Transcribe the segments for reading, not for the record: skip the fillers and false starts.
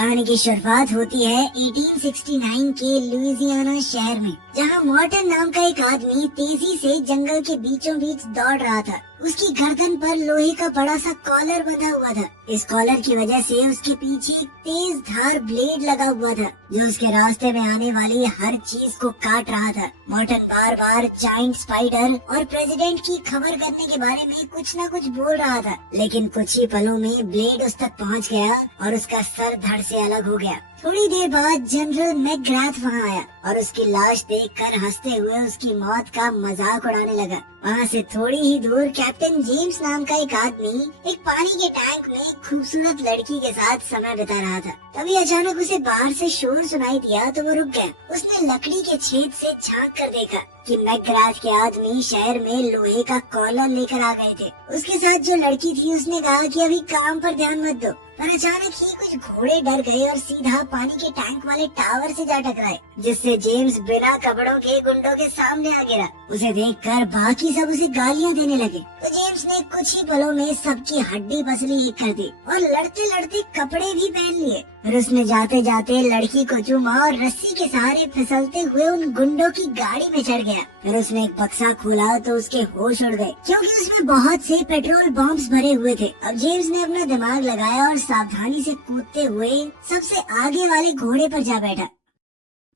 कहानी की शुरुआत होती है 1869 के लुइसियाना शहर में, जहां मॉर्टन नाम का एक आदमी तेजी से जंगल के बीचों बीच दौड़ रहा था। उसकी गर्दन पर लोहे का बड़ा सा कॉलर बंधा हुआ था। इस कॉलर की वजह से उसके पीछे एक तेज धार ब्लेड लगा हुआ था, जो उसके रास्ते में आने वाली हर चीज को काट रहा था। मॉर्टन बार बार जायंट स्पाइडर और प्रेसिडेंट की खबर करने के बारे में कुछ न कुछ बोल रहा था, लेकिन कुछ ही पलों में ब्लेड उस तक पहुंच गया और उसका सर धड़ से अलग हो गया। थोड़ी देर बाद जनरल मैकग्राथ वहाँ आया और उसकी लाश देखकर हंसते हुए उसकी मौत का मजाक उड़ाने लगा। वहाँ से थोड़ी ही दूर कैप्टन जेम्स नाम का एक आदमी एक पानी के टैंक में एक खूबसूरत लड़की के साथ समय बिता रहा था। तभी अचानक उसे बाहर से शोर सुनाई दिया तो वो रुक गया। उसने लकड़ी के छेद से झांक कर देखा कि मैकग्राथ के आदमी शहर में लोहे का कॉलर लेकर आ गए थे। उसके साथ जो लड़की थी उसने कहा कि अभी काम पर ध्यान मत दो, पर अचानक ही कुछ घोड़े डर गए और सीधा पानी के टैंक वाले टावर से जा टकराए, जिससे जेम्स बिना कपड़ों के गुंडों के सामने आ गिरा। उसे देखकर बाकी सब उसे गालियां देने लगे, तो जेम्स ने कुछ ही पलों में सबकी हड्डी पसली एक कर दी और लड़ते लड़ते कपड़े भी पहन लिए। फिर उसने जाते जाते लड़की को चूमा और रस्सी के सहारे फिसलते हुए उन गुंडों की गाड़ी में चढ़ गया। फिर उसने एक बक्सा खोला तो उसके होश उड़ गए, क्योंकि उसमें बहुत से पेट्रोल बॉम्ब्स भरे हुए थे। अब जेम्स ने अपना दिमाग लगाया और सावधानी से कूदते हुए सबसे आगे वाले घोड़े पर जा बैठा।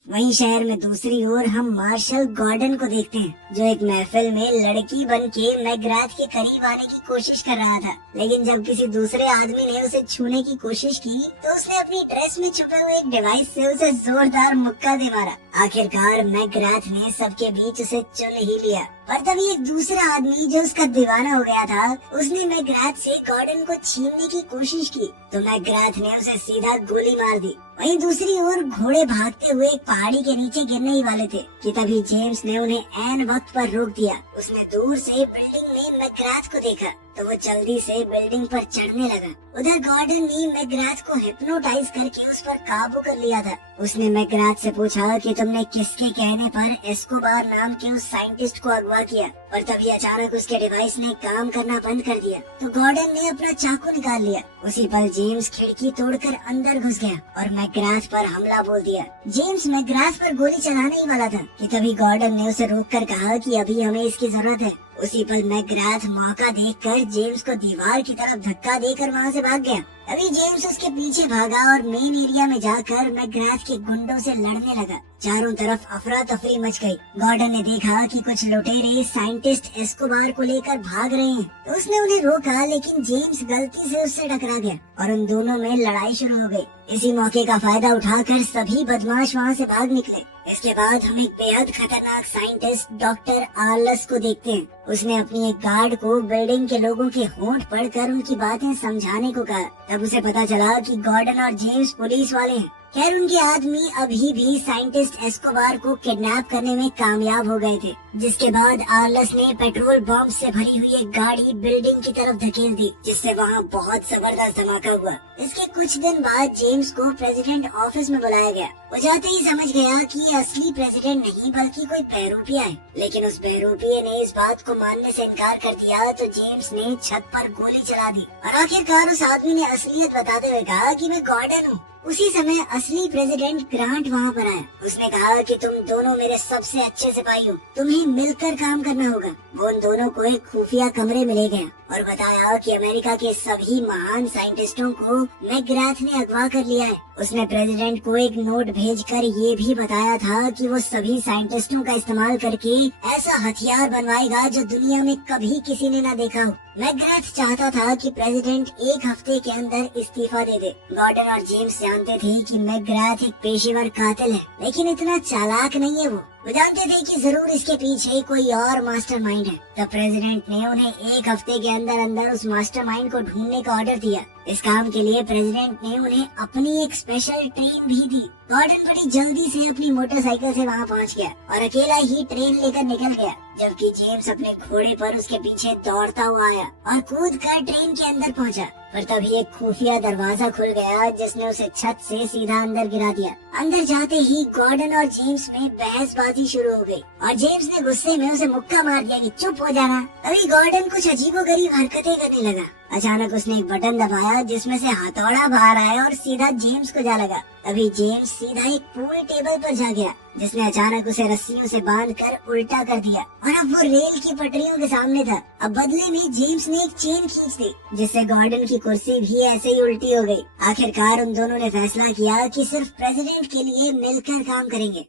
वहीं शहर में दूसरी ओर हम मार्शल गॉर्डन को देखते हैं, जो एक महफिल में लड़की बन के मैकग्राथ के करीब आने की कोशिश कर रहा था। लेकिन जब किसी दूसरे आदमी ने उसे छूने की कोशिश की तो उसने अपनी ड्रेस में छुपे हुए एक डिवाइस से उसे जोरदार मुक्का दे मारा। आखिरकार मैकग्राथ ने सबके बीच उसे चुन ही लिया। पर तभी एक दूसरा आदमी जो उसका दीवाना हो गया था, उसने मैकग्राथ से गॉर्डन को छीनने की कोशिश की, तो मैकग्राथ ने उसे सीधा गोली मार दी। वहीं दूसरी ओर घोड़े भागते हुए एक पहाड़ी के नीचे गिरने ही वाले थे कि तभी जेम्स ने उन्हें ऐन वक्त पर रोक दिया। उसने दूर से बिल्डिंग में मैकग्राथ को देखा तो वो जल्दी से बिल्डिंग पर चढ़ने लगा। उधर गॉर्डन ने मैकग्राथ को हिप्नोटाइज करके उस पर काबू कर लिया था। उसने मैकग्राथ से पूछा कि तुमने किसके कहने पर एस्कोबार नाम के उस साइंटिस्ट को अगवा किया, पर तभी अचानक उसके डिवाइस ने काम करना बंद कर दिया, तो गॉर्डन ने अपना चाकू निकाल लिया। उसी पल जेम्स खिड़की तोड़कर अंदर घुस गया और मैकग्राथ पर हमला बोल दिया। जेम्स मैकग्राथ पर गोली चलाने ही वाला था कि तभी गॉर्डन ने उसे रोककर कहा कि अभी हमें इसकी जरूरत है। उसी पल मैकग्राथ मौका देखकर जेम्स को दीवार की तरफ धक्का देकर वहाँ से भाग गया। अभी जेम्स उसके पीछे भागा और मेन एरिया में जाकर मैकग्राथ के गुंडों से लड़ने लगा। चारों तरफ अफरा तफरी मच गई। गॉर्डन ने देखा कि कुछ लुटेरे साइंटिस्ट एस्कोबार को लेकर भाग रहे हैं, तो उसने उन्हें रोका, लेकिन जेम्स गलती से उससे टकरा गया और उन दोनों में लड़ाई शुरू हो गई। इसी मौके का फायदा उठाकर सभी बदमाश वहाँ से भाग निकले। इसके बाद हम एक बेहद खतरनाक साइंटिस्ट डॉक्टर आर्लस को देखते हैं। उसने अपनी एक गार्ड को बिल्डिंग के लोगों के होंठ पढ़कर उनकी बातें समझाने को कहा। तब उसे पता चला कि गॉर्डन और जेम्स पुलिस वाले हैं। खैर उनके आदमी अभी भी साइंटिस्ट एस्कोबार को किडनैप करने में कामयाब हो गए थे, जिसके बाद आर्लस ने पेट्रोल बॉम्ब से भरी हुई एक गाड़ी बिल्डिंग की तरफ धकेल दी, जिससे वहाँ बहुत जबरदस्त धमाका हुआ। इसके कुछ दिन बाद जेम्स को प्रेसिडेंट ऑफिस में बुलाया गया। वो जाते ही समझ गया कि ये असली प्रेसिडेंट नहीं बल्कि कोई बहरूपिया है, लेकिन उस बहरूपिये ने इस बात को मानने से इनकार कर दिया, तो जेम्स ने छत पर गोली चला दी और आखिरकार उस आदमी ने असलियत बताते हुए कहा कि मैं गॉर्डन हूँ। उसी समय असली प्रेसिडेंट ग्रांट वहाँ पर आया। उसने कहा कि तुम दोनों मेरे सबसे अच्छे सिपाही हो, तुम्हें मिलकर काम करना होगा। वो उन दोनों को एक खुफिया कमरे में ले गया और बताया कि अमेरिका के सभी महान साइंटिस्टों को मैकग्राथ ने अगवा कर लिया है। उसने प्रेसिडेंट को एक नोट भेजकर ये भी बताया था कि वो सभी साइंटिस्टों का इस्तेमाल करके ऐसा हथियार बनवाएगा जो दुनिया में कभी किसी ने न देखा हो। मैकग्राथ चाहता था कि प्रेसिडेंट एक हफ्ते के अंदर इस्तीफा दे दे। गॉर्डन और जेम्स जानते थे कि मैकग्राथ एक पेशेवर कातिल है, लेकिन इतना चालाक नहीं है। वो जानते थे कि जरूर इसके पीछे कोई और मास्टरमाइंड है। तब प्रेसिडेंट ने उन्हें एक हफ्ते के अंदर अंदर उस मास्टरमाइंड को ढूंढने का ऑर्डर दिया। इस काम के लिए प्रेसिडेंट ने उन्हें अपनी एक स्पेशल ट्रेन भी दी। गॉर्डन बड़ी जल्दी से अपनी मोटरसाइकिल से वहाँ पहुँच गया और अकेला ही ट्रेन लेकर निकल गया, जबकि जेम्स अपने घोड़े पर उसके पीछे दौड़ता हुआ आया और कूद कर ट्रेन के अंदर पहुँचा। पर तभी एक खुफिया दरवाजा खुल गया, जिसने उसे छत से सीधा अंदर गिरा दिया। अंदर जाते ही गॉर्डन और जेम्स में बहसबाजी शुरू हो गई और जेम्स ने गुस्से में उसे मुक्का मार दिया कि चुप हो जाना। तभी गॉर्डन कुछ अजीबोगरीब हरकतें करने लगा अचानक उसने एक बटन दबाया जिसमें से हथौड़ा बाहर आया और सीधा जेम्स को जा लगा। तभी जेम्स सीधा एक पूल टेबल पर जा गया, जिसने अचानक उसे रस्सियों से बांधकर उल्टा कर दिया और अब वो रेल की पटरियों के सामने था। अब बदले में जेम्स ने एक चेन खींच दी, जिससे गॉर्डन की कुर्सी भी ऐसे ही उल्टी हो गई। आखिरकार उन दोनों ने फैसला किया कि सिर्फ प्रेसिडेंट के लिए मिलकर काम करेंगे।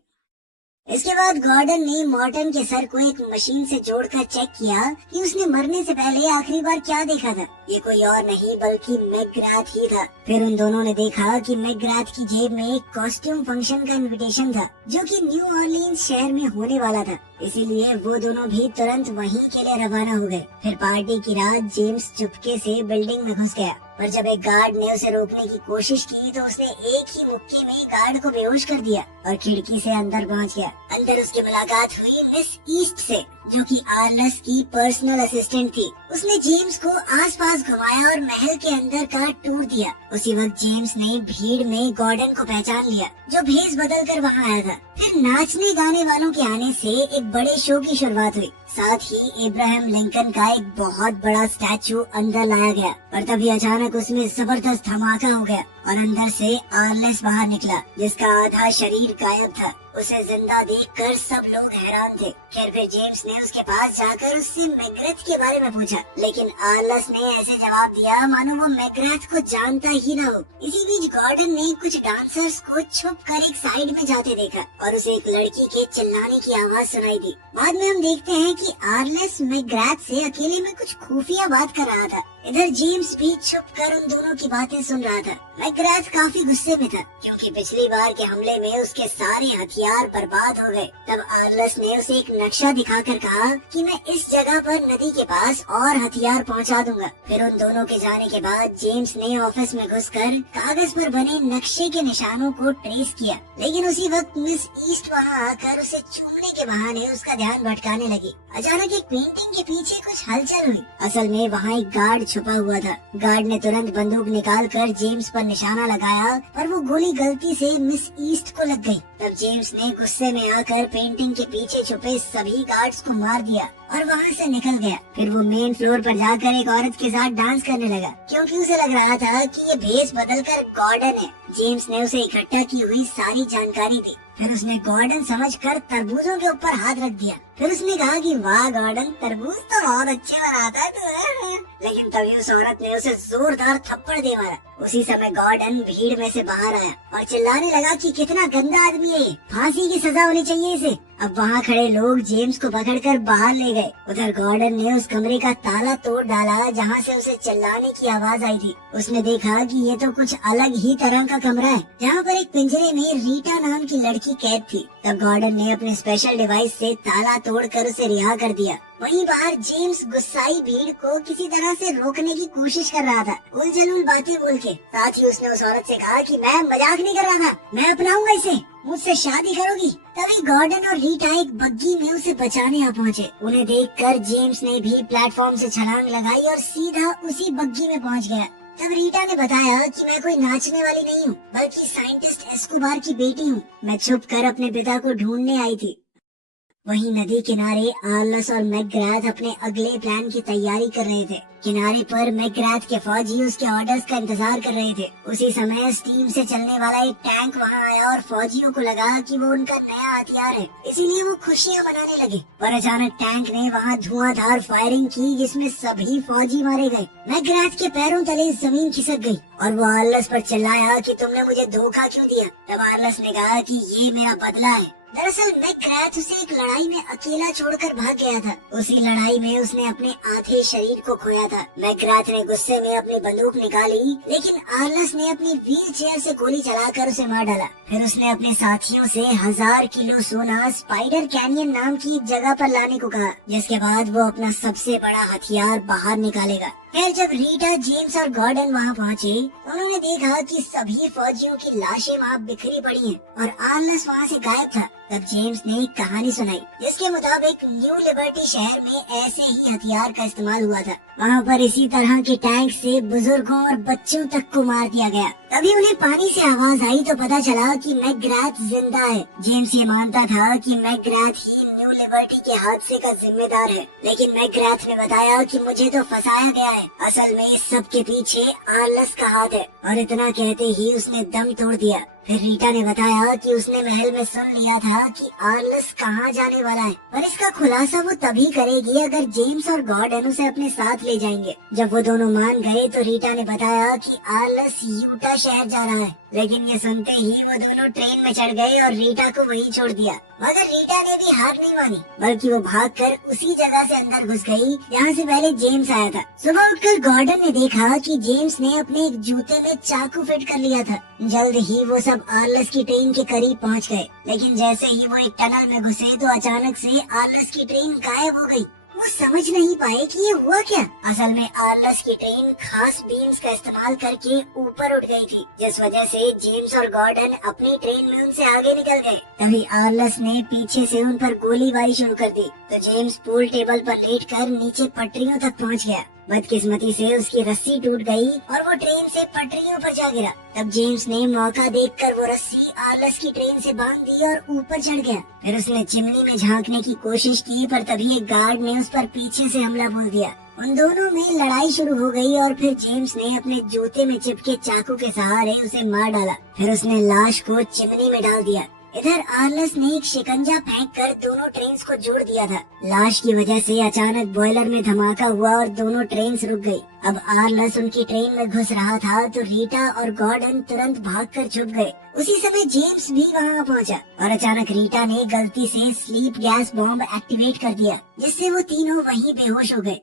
इसके बाद गॉर्डन ने मॉर्टन के सर को एक मशीन से जोड़कर चेक किया कि उसने मरने से पहले आखिरी बार क्या देखा था। ये कोई और नहीं बल्कि मैकग्राथ ही था। फिर उन दोनों ने देखा कि मैकग्राथ की जेब में एक कॉस्ट्यूम फंक्शन का इनविटेशन था, जो कि न्यू ऑरलीन्स शहर में होने वाला था। इसीलिए वो दोनों भी तुरंत वहीं के लिए रवाना हो गए। फिर पार्टी की रात जेम्स चुपके से बिल्डिंग में घुस गया, पर जब एक गार्ड ने उसे रोकने की कोशिश की तो उसने एक ही मुक्के में गार्ड को बेहोश कर दिया और खिड़की से अंदर पहुंच गया। अंदर उसकी मुलाकात हुई मिस ईस्ट से, जो कि आर्लस की पर्सनल असिस्टेंट थी। उसने जेम्स को आसपास घुमाया और महल के अंदर का टूर दिया। उसी वक्त जेम्स ने भीड़ में गॉर्डन को पहचान लिया, जो भेष बदल कर वहाँ आया था। फिर नाचने गाने वालों के आने से एक बड़े शो की शुरुआत हुई। साथ ही इब्राहिम लिंकन का एक बहुत बड़ा स्टैचू अंदर लाया गया, पर तभी अचानक उसमें जबरदस्त धमाका हो गया और अंदर से आर्लेस बाहर निकला, जिसका आधा शरीर गायब था। उसे जिंदा देखकर सब लोग हैरान थे। फिर जेम्स ने उसके पास जाकर उससे मैकग्राथ के बारे में पूछा, लेकिन आर्लस ने ऐसे जवाब दिया मानो वो मैकग्राथ को जानता ही न हो। इसी बीच गॉर्डन ने कुछ डांसर्स को छुप कर एक साइड में जाते देखा और उसे एक लड़की के चिल्लाने की आवाज सुनाई दी। बाद में हम देखते हैं कि आर्लेस मैकग्राथ से अकेले में कुछ खुफिया बात कर रहा था। इधर जेम्स भी छुप कर उन दोनों की बातें सुन रहा था। मैकग्राथ काफी गुस्से में था, क्योंकि पिछली बार के हमले में उसके सारे हथियार बर्बाद हो गए। तब आर्लस ने उसे एक नक्शा दिखाकर कहा कि मैं इस जगह पर नदी के पास और हथियार पहुंचा दूंगा। फिर उन दोनों के जाने के बाद जेम्स ने ऑफिस में घुसकर कागज पर बने नक्शे के निशानों को ट्रेस किया, लेकिन उसी वक्त मिस ईस्ट वहाँ आकर उसे चूमने के बहाने उसका ध्यान भटकाने लगी। अचानक एक पेंटिंग के पीछे कुछ हलचल हुई। असल में वहाँ एक गार्ड छुपा हुआ था। गार्ड ने तुरंत बंदूक निकालकर जेम्स पर निशाना लगाया, पर वो गोली गलती से मिस ईस्ट को लग गई। तब जेम्स ने गुस्से में आकर पेंटिंग के पीछे छुपे सभी गार्ड्स को मार दिया और वहाँ से निकल गया। फिर वो मेन फ्लोर पर जाकर एक औरत के साथ डांस करने लगा, क्योंकि उसे लग रहा था कि ये भेष बदलकर गॉर्डन है। जेम्स ने उसे इकट्ठा की हुई सारी जानकारी दी। फिर उसने गॉर्डन समझकर तरबूजों के ऊपर हाथ रख दिया। फिर उसने कहा कि वाह गॉर्डन, तरबूज तो बहुत अच्छे बनाता है। लेकिन तभी उस औरत ने उसे जोरदार थप्पड़ दे मारा। उसी समय गॉर्डन भीड़ में से बाहर आया और चिल्लाने लगा कि कितना गंदा आदमी है, फांसी की सजा होनी चाहिए इसे। अब वहाँ खड़े लोग जेम्स को पकड़कर बाहर ले गए। उधर गॉर्डन ने उस कमरे का ताला तोड़ डाला जहाँ से उसे चिल्लाने की आवाज आई थी। उसने देखा कि ये तो कुछ अलग ही तरह का कमरा है, जहाँ पर एक पिंजरे में रीटा नाम की लड़की कैद थी। तब गॉर्डन ने अपने स्पेशल डिवाइस से ताला तोड़कर उसे रिहा कर दिया। वहीं बाहर जेम्स गुस्साई भीड़ को किसी तरह से रोकने की कोशिश कर रहा था, उलझुल बातें बोल के। साथ ही उसने उस औरत से कहा कि मैं मजाक नहीं कर रहा था, मैं अपनाऊंगा इसे, मुझसे शादी करोगी। तभी गॉर्डन और रीटा एक बग्गी में उसे बचाने आ पहुँचे। उन्हें देखकर जेम्स ने भी प्लेटफॉर्म से छलांग लगाई और सीधा उसी बग्गी में पहुँच गया। तब रीटा ने बताया कि मैं कोई नाचने वाली नहीं हूँ, बल्कि साइंटिस्ट एस्कोबार की बेटी हूँ। मैं छुप कर अपने पिता को ढूंढने आई थी। वहीं नदी किनारे आर्लस और मैकग्राथ अपने अगले प्लान की तैयारी कर रहे थे। किनारे पर मैकग्राथ के फौजी उसके ऑर्डर्स का इंतजार कर रहे थे। उसी समय स्टीम से चलने वाला एक टैंक वहां आया और फौजियों को लगा कि वो उनका नया हथियार है, इसीलिए वो खुशियां मनाने लगे। पर अचानक टैंक ने वहां धुआंधार फायरिंग की, जिसमें सभी फौजी मारे गए। मैकग्राथ के पैरों तले जमीन खिसक गई और वो आर्लस पर चिल्लाया कि तुमने मुझे धोखा क्यों दिया। तब आर्लस ने कहा कि ये मेरा बदला है। दरअसल मैकग्राथ उसे एक लड़ाई में अकेला छोड़कर भाग गया था। उसी लड़ाई में उसने अपने आधे शरीर को खोया था। मैकग्राथ ने गुस्से में अपनी बंदूक निकाली, लेकिन आर्लस ने अपनी व्हील चेयर से गोली चलाकर उसे मार डाला। फिर उसने अपने साथियों से 1000 किलो सोना स्पाइडर कैनियन नाम की एक जगह पर लाने को कहा, जिसके बाद वो अपना सबसे बड़ा हथियार बाहर निकालेगा। फिर जब रीटा, जेम्स और गॉर्डन वहाँ पहुँचे, उन्होंने देखा कि सभी फौजियों की लाशें वहाँ बिखरी पड़ी हैं और आर्लस वहाँ से गायब था। तब जेम्स ने एक कहानी सुनाई, जिसके मुताबिक न्यू लिबर्टी शहर में ऐसे ही हथियार का इस्तेमाल हुआ था। वहाँ पर इसी तरह के टैंक से बुजुर्गों और बच्चों तक को मार दिया गया। तभी उन्हें पानी से आवाज आई तो पता चला कि मैकग्राथ जिंदा है। जेम्स ये मानता था कि मैकग्राथ ही न्यू लिबर्टी के हादसे का जिम्मेदार है, लेकिन मैकग्राथ ने बताया कि मुझे तो फंसाया गया है। असल में इस सब के पीछे आर्लस का हाथ है। और इतना कहते ही उसने दम तोड़ दिया। फिर रीटा ने बताया कि उसने महल में सुन लिया था कि आर्लस कहाँ जाने वाला है, और इसका खुलासा वो तभी करेगी अगर जेम्स और गॉर्डन उसे अपने साथ ले जाएंगे। जब वो दोनों मान गए तो रीटा ने बताया कि आर्लस यूटा शहर जा रहा है, लेकिन ये सुनते ही वो दोनों ट्रेन में चढ़ गए और रीटा को वहीं छोड़ दिया। मगर रीटा ने भी हार नहीं मानी, बल्कि वो भागकर उसी जगह से अंदर घुस गई जहाँ से पहले जेम्स आया था। सुबह उठकर गॉर्डन ने देखा कि जेम्स ने अपने एक जूते में चाकू फिट कर लिया था। जल्द ही वो सब आर्लस की ट्रेन के करीब पहुँच गए, लेकिन जैसे ही वो एक टनल में घुसे तो अचानक से आर्लस की ट्रेन गायब हो गई। वो समझ नहीं पाए कि ये हुआ क्या। असल में आर्लस की ट्रेन खास बीम्स का इस्तेमाल करके ऊपर उठ गई थी, जिस वजह से जेम्स और गॉर्डन अपनी ट्रेन में उनसे आगे निकल गए। तभी आर्लस ने पीछे से उन पर गोलीबारी शुरू कर दी, तो जेम्स पूल टेबल पर लेटकर नीचे पटरियों तक पहुंच गया। बदकिस्मती से उसकी रस्सी टूट गई और वो ट्रेन से पटरियों पर जा गिरा। तब जेम्स ने मौका देखकर वो रस्सी आर्लस की ट्रेन से बांध दी और ऊपर चढ़ गया। फिर उसने चिमनी में झांकने की कोशिश की, पर तभी एक गार्ड ने उस पर पीछे से हमला बोल दिया। उन दोनों में लड़ाई शुरू हो गई और फिर जेम्स ने अपने जूते में चिपके चाकू के सहारे उसे मार डाला। फिर उसने लाश को चिमनी में डाल दिया। इधर आर्लस ने एक शिकंजा फेंककर दोनों ट्रेन्स को जोड़ दिया था। लाश की वजह से अचानक बॉयलर में धमाका हुआ और दोनों ट्रेन्स रुक गई। अब आर्लस उनकी ट्रेन में घुस रहा था तो रीटा और गॉर्डन तुरंत भागकर छुप गए। उसी समय जेम्स भी वहां पहुंचा और अचानक रीटा ने गलती से स्लीप गैस बॉम्ब एक्टिवेट कर दिया, जिससे वो तीनों वहीं बेहोश हो गए।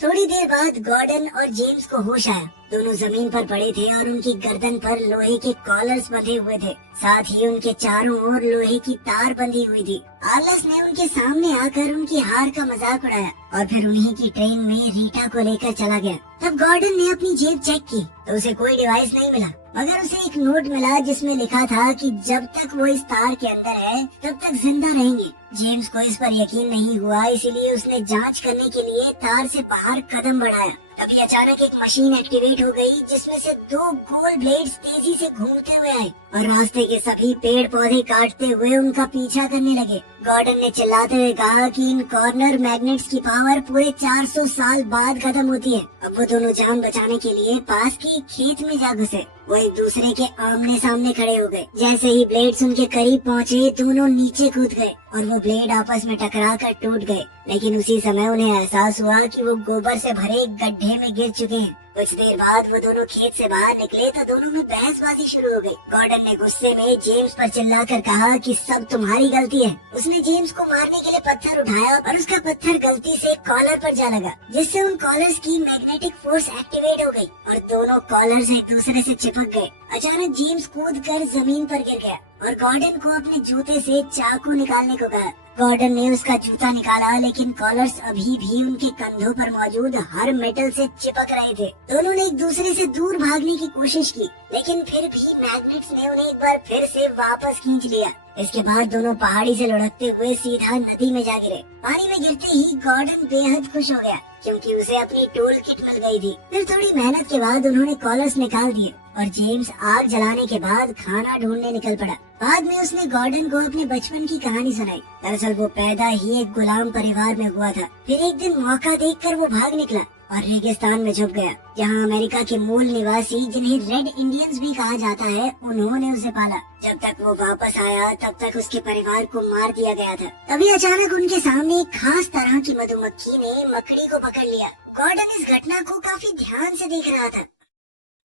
थोड़ी देर बाद गॉर्डन और जेम्स को होश आया। दोनों जमीन पर पड़े थे और उनकी गर्दन पर लोहे के कॉलर्स बंधे हुए थे। साथ ही उनके चारों ओर लोहे की तार बंधी हुई थी। आर्लस ने उनके सामने आकर उनकी हार का मजाक उड़ाया और फिर उन्हीं की ट्रेन में रीटा को लेकर चला गया। तब गॉर्डन ने अपनी जेब चेक की तो उसे कोई डिवाइस नहीं मिला, मगर उसे एक नोट मिला जिसमें लिखा था कि जब तक वो इस तार के अंदर है तब तक जिंदा रहेंगे। जेम्स को इस पर यकीन नहीं हुआ, इसीलिए उसने जांच करने के लिए तार से बाहर कदम बढ़ाया। तभी अचानक एक मशीन एक्टिवेट हो गई जिसमें से 2 गोल ब्लेड्स तेजी से घूमते हुए आए और रास्ते के सभी पेड़ पौधे काटते हुए उनका पीछा करने लगे। गॉर्डन ने चिल्लाते हुए कहा कि इन कॉर्नर मैग्नेट्स की पावर पूरे 400 साल बाद खत्म होती है। अब वो दोनों जान बचाने के लिए पास के एक खेत में जा घुसे। वो एक दूसरे के आमने सामने खड़े हो गए। जैसे ही ब्लेड्स उनके करीब पहुँचे दोनों नीचे कूद गए और वो ब्लेड आपस में टकराकर टूट गए। लेकिन उसी समय उन्हें एहसास हुआ कि वो गोबर से भरे एक गड्ढे में गिर चुके हैं। कुछ देर बाद वो दोनों खेत से बाहर निकले तो दोनों में बहसबाजी शुरू हो गई। गॉर्डन ने गुस्से में जेम्स पर चिल्लाकर कहा कि सब तुम्हारी गलती है। उसने जेम्स को मारने के लिए पत्थर उठाया और उसका पत्थर गलती से कॉलर पर जा लगा, जिससे उन कॉलर्स की मैग्नेटिक फोर्स एक्टिवेट हो गई और दोनों कॉलर्स एक दूसरे से चिपक गए। अचानक जेम्स कूदकर जमीन पर गिर गया और गॉर्डन को अपने जूते से चाकू निकालने को कहा। गॉर्डन ने उसका जूता निकाला, लेकिन कॉलर्स अभी भी उनके कंधों पर मौजूद हर मेटल से चिपक रहे थे। दोनों ने एक दूसरे से दूर भागने की कोशिश की, लेकिन फिर भी मैग्नेट्स ने उन्हें एक बार फिर से वापस खींच लिया। इसके बाद दोनों पहाड़ी से लुढ़कते हुए सीधा नदी में जा गिरे। पानी में गिरते ही गॉर्डन बेहद खुश हो गया, क्योंकि उसे अपनी टूल किट मिल गई थी। फिर थोड़ी मेहनत के बाद उन्होंने कॉलर्स निकाल दिए और जेम्स आग जलाने के बाद खाना ढूंढने निकल पड़ा। बाद में उसने गॉर्डन को अपने बचपन की कहानी सुनाई। दरअसल वो पैदा ही एक गुलाम परिवार में हुआ था। फिर एक दिन मौका देखकर वो भाग निकला और रेगिस्तान में छुप गया, जहाँ अमेरिका के मूल निवासी, जिन्हें रेड इंडियंस भी कहा जाता है, उन्होंने उसे पाला। जब तक वो वापस आया तब तक उसके परिवार को मार दिया गया था। तभी अचानक उनके सामने एक खास तरह की मधुमक्खी ने मकड़ी को पकड़ लिया। गॉर्डन इस घटना को काफी ध्यान से देख रहा था।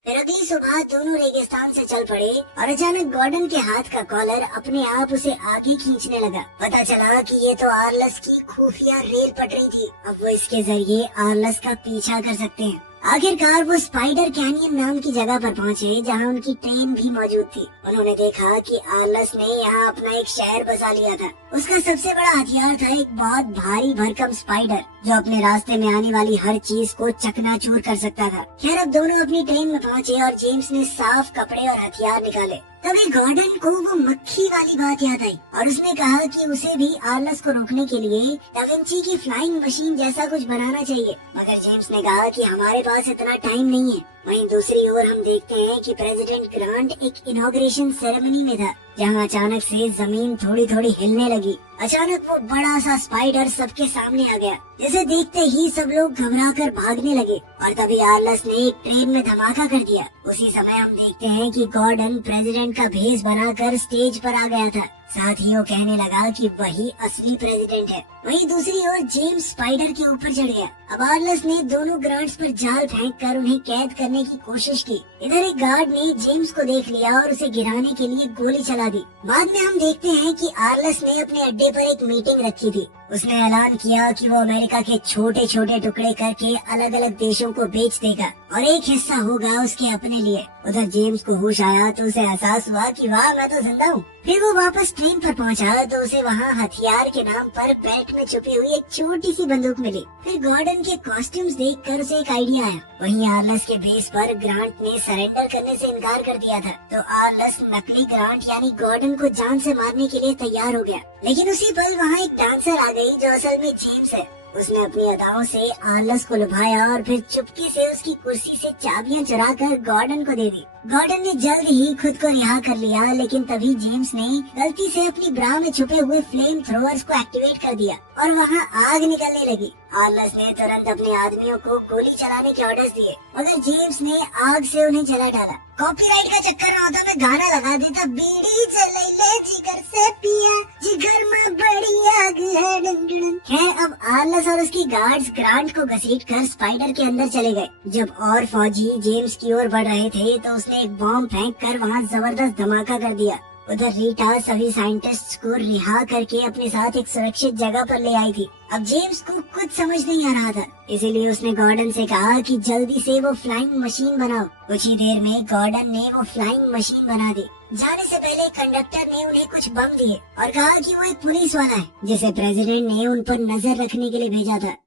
फिर अगली सुबह दोनों रेगिस्तान से चल पड़े और अचानक गॉर्डन के हाथ का कॉलर अपने आप उसे आगे खींचने लगा। पता चला कि ये तो आर्लस की खुफिया रेल पटरी थी। अब वो इसके जरिए आर्लस का पीछा कर सकते हैं। आखिरकार वो स्पाइडर कैनियन नाम की जगह पर पहुंचे, जहां उनकी ट्रेन भी मौजूद थी। उन्होंने देखा कि आर्लस ने यहाँ अपना एक शहर बसा लिया था। उसका सबसे बड़ा हथियार था एक बहुत भारी भरकम स्पाइडर, जो अपने रास्ते में आने वाली हर चीज को चकनाचूर कर सकता था। खैर, अब दोनों अपनी ट्रेन में पहुंचे और जेम्स ने साफ कपड़े और हथियार निकाले। तभी गॉर्डन को वो मक्खी वाली बात याद आई और उसने कहा कि उसे भी आर्लस को रोकने के लिए डाविंची की फ्लाइंग मशीन जैसा कुछ बनाना चाहिए। मगर जेम्स ने कहा कि हमारे पास इतना टाइम नहीं है। वहीं दूसरी ओर हम देखते हैं कि प्रेसिडेंट ग्रांट एक इनॉग्रेशन सेरेमनी में था, जहां अचानक से जमीन थोड़ी थोड़ी हिलने लगी। अचानक वो बड़ा सा स्पाइडर सबके सामने आ गया, जिसे देखते ही सब लोग घबराकर भागने लगे और तभी आर्लस ने एक ट्रेन में धमाका कर दिया। उसी समय हम देखते हैं कि गॉर्डन प्रेसिडेंट का भेष बनाकर स्टेज पर आ गया था। साथ ही वो कहने लगा कि वही असली प्रेसिडेंट है। वहीं दूसरी ओर जेम्स स्पाइडर के ऊपर चढ़ गया। अब आर्लस ने दोनों गार्ड्स पर जाल फेंक कर उन्हें कैद करने की कोशिश की। इधर एक गार्ड ने जेम्स को देख लिया और उसे गिराने के लिए गोली चला दी। बाद में हम देखते हैं कि आर्लस ने अपने अड्डे पर एक मीटिंग रखी थी। उसने ऐलान किया कि वो अमेरिका के छोटे छोटे टुकड़े करके अलग अलग देशों को बेच देगा और एक हिस्सा होगा उसके अपने लिए। उधर जेम्स को होश आया तो उसे एहसास हुआ कि वाह, मैं तो जिंदा हूँ। फिर वो वापस ट्रेन पर पहुंचा तो उसे वहाँ हथियार के नाम पर बेल्ट में छुपी हुई एक छोटी सी बंदूक मिली। फिर गॉर्डन के कॉस्ट्यूम्स देखकर उसे एक आइडिया आया। वहीं आर्लस के बेस पर ग्रांट ने सरेंडर करने से इनकार कर दिया था, तो आर्लस नकली ग्रांट यानी गॉर्डन को जान से मारने के लिए तैयार हो गया। लेकिन उसी पल वहाँ एक डांसर आ गई जो असल में जेम्स है। उसने अपनी अदाओं से आर्लस को लुभाया और फिर चुपके से उसकी कुर्सी से चाबियां चुरा कर गॉर्डन को दे दी। गॉर्डन ने जल्द ही खुद को रिहा कर लिया, लेकिन तभी जेम्स ने गलती से अपनी ब्रा में छुपे हुए फ्लेम थ्रोअर्स को एक्टिवेट कर दिया और वहाँ आग निकलने लगी। आर्लस ने तुरंत अपने आदमियों को गोली चलाने के ऑर्डर्स दिए, मगर जेम्स ने आग से उन्हें जला डाला। कॉपीराइट का चक्कर ना होता मैं गाना लगा देता, बीड़ी चले ले जिगर से पिया, जिगर में बड़ी आग है डंडन। खैर, अब आर्लस और उसके गार्ड्स ग्रांट को घसीट कर स्पाइडर के अंदर चले गए। जब और फौजी जेम्स की ओर बढ़ रहे थे तो उसने एक बॉम्ब फेंक कर वहाँ जबरदस्त धमाका कर दिया। उधर रीटा सभी साइंटिस्ट्स को रिहा करके अपने साथ एक सुरक्षित जगह पर ले आई थी। अब जेम्स को कुछ समझ नहीं आ रहा था, इसीलिए उसने गॉर्डन से कहा कि जल्दी से वो फ्लाइंग मशीन बनाओ। कुछ ही देर में गॉर्डन ने वो फ्लाइंग मशीन बना दी। जाने से पहले कंडक्टर ने उन्हें कुछ बम दिए और कहा कि वो एक पुलिस वाला है जिसे प्रेसिडेंट ने उन पर नजर रखने के लिए भेजा था।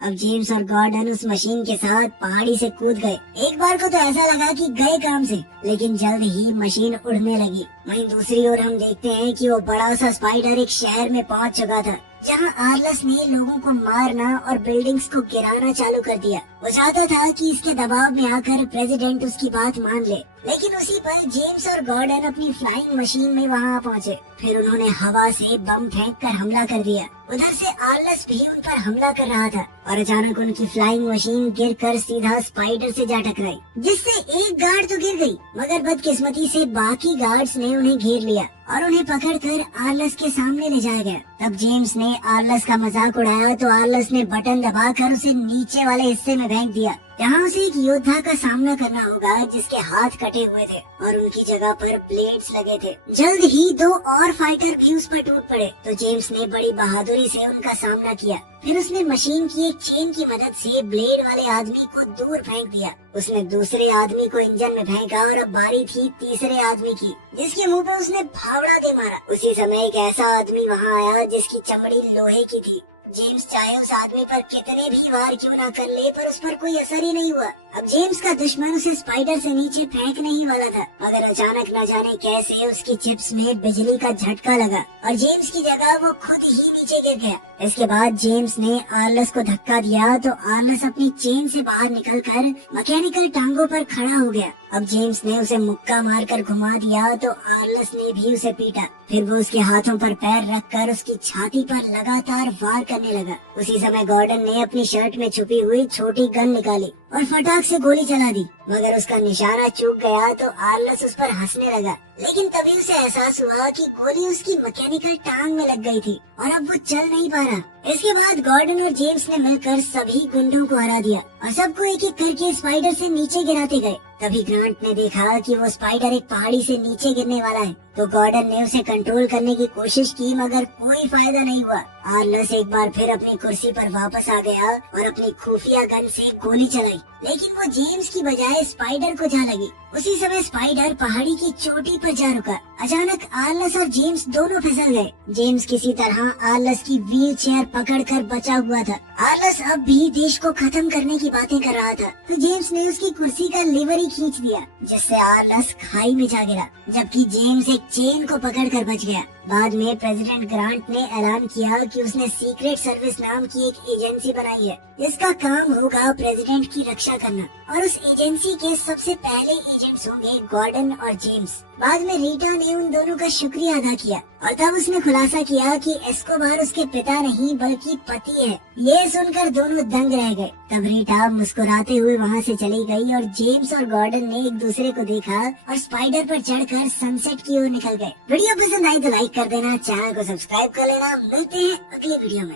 अब जेम्स और गॉर्डन उस मशीन के साथ पहाड़ी से कूद गए। एक बार को तो ऐसा लगा कि गए काम से, लेकिन जल्द ही मशीन उड़ने लगी। वहीं दूसरी ओर हम देखते हैं कि वो बड़ा सा स्पाइडर एक शहर में पहुंच चुका था, जहां आर्लस ने लोगों को मारना और बिल्डिंग्स को गिराना चालू कर दिया। वो चाहता था कि इसके दबाव में आकर प्रेसिडेंट उसकी बात मान ले, लेकिन उसी पल जेम्स और गॉर्डन अपनी फ्लाइंग मशीन में वहां पहुंचे। फिर उन्होंने हवा से बम फेंक कर हमला कर दिया। उधर से आर्लस भी उन पर हमला कर रहा था और अचानक उनकी फ्लाइंग मशीन गिरकर सीधा स्पाइडर से जा टकराई, जिससे एक गार्ड तो गिर गई, मगर बदकिस्मती से बाकी गार्ड्स ने उन्हें घेर लिया और उन्हें पकड़कर आर्लस के सामने ले जाया गया। तब जेम्स ने आर्लस का मजाक उड़ाया तो आर्लस ने बटन दबाकर उसे नीचे वाले हिस्से में फेंक दिया, जहाँ उसे एक योद्धा का सामना करना होगा जिसके हाथ कटे हुए थे और उनकी जगह पर ब्लेड्स लगे थे। जल्द ही दो और फाइटर भी उस पर टूट पड़े, तो जेम्स ने बड़ी बहादुरी से उनका सामना किया। फिर उसने मशीन की एक चेन की मदद से ब्लेड वाले आदमी को दूर फेंक दिया। उसने दूसरे आदमी को इंजन में फेंका और अब बारी थी तीसरे आदमी की, जिसके मुंह पे उसने फावड़ा दे मारा। उसी समय एक ऐसा आदमी वहाँ आया जिसकी चमड़ी लोहे की थी। जेम्स चाहे उस आदमी पर कितने भी वार क्यों ना कर ले, पर उस पर कोई असर ही नहीं हुआ। अब जेम्स का दुश्मन उसे स्पाइडर से नीचे फेंकने ही वाला था, मगर अचानक न जाने कैसे उसकी चिप्स में बिजली का झटका लगा और जेम्स की जगह वो खुद ही नीचे गिर गया। इसके बाद जेम्स ने आर्लस को धक्का दिया तो आर्लस अपनी चेन से बाहर निकलकर मैकेनिकल टांगों पर खड़ा हो गया। अब जेम्स ने उसे मुक्का मारकर घुमा दिया तो आर्लस ने भी उसे पीटा। फिर वो उसके हाथों पर पैर रखकर उसकी छाती पर लगातार वार करने लगा। उसी समय गॉर्डन ने अपनी शर्ट में छुपी हुई छोटी गन निकाली और फटाक से गोली चला दी, मगर उसका निशाना चूक गया तो आर्लस उस पर हंसने लगा। लेकिन तभी उसे एहसास हुआ कि गोली उसकी मैकेनिकल टांग में लग गई थी और अब वो चल नहीं पा रहा। इसके बाद गॉर्डन और जेम्स ने मिलकर सभी गुंडों को हरा दिया और सबको एक एक करके स्पाइडर से नीचे गिराते गए। तभी ग्रांट ने देखा कि वो स्पाइडर एक पहाड़ी से नीचे गिरने वाला है, तो गॉर्डन ने उसे कंट्रोल करने की कोशिश की, मगर कोई फायदा नहीं हुआ। आर्लस एक बार फिर अपनी कुर्सी पर वापस आ गया और अपनी खुफिया गन से गोली चलाई, लेकिन वो जेम्स की बजाय स्पाइडर को जा लगी। उसी समय स्पाइडर पहाड़ी की चोटी पर जा रुका। अचानक आर्लस और जेम्स दोनों फिसल गए। जेम्स किसी तरह आर्लस की व्हील चेयर पकड़कर बचा हुआ था। आर्लस अब भी देश को खत्म करने की बातें कर रहा था, तो जेम्स ने उसकी कुर्सी का लीवर ही खींच दिया, जिससे आर्लस खाई में जा गिरा, जबकि जेम्स एक चेन को पकड़कर बच गया। बाद में प्रेसिडेंट ग्रांट ने ऐलान किया कि उसने सीक्रेट सर्विस नाम की एक एजेंसी बनाई है जिसका काम होगा प्रेसिडेंट की रक्षा करना, और उस एजेंसी के सबसे पहले एजेंट्स होंगे गॉर्डन और जेम्स। बाद में रीटा ने उन दोनों का शुक्रिया अदा किया और तब उसने खुलासा किया कि एस्कोबार उसके पिता नहीं बल्कि पति है। ये सुनकर दोनों दंग रह गए। तब रीटा मुस्कुराते हुए वहाँ से चली गई और जेम्स और गॉर्डन ने एक दूसरे को देखा और स्पाइडर पर चढ़कर सनसेट की ओर निकल गए। वीडियो पसंद आई तो लाइक कर देना, चैनल को सब्सक्राइब कर लेना। मिलते हैं अगले वीडियो में।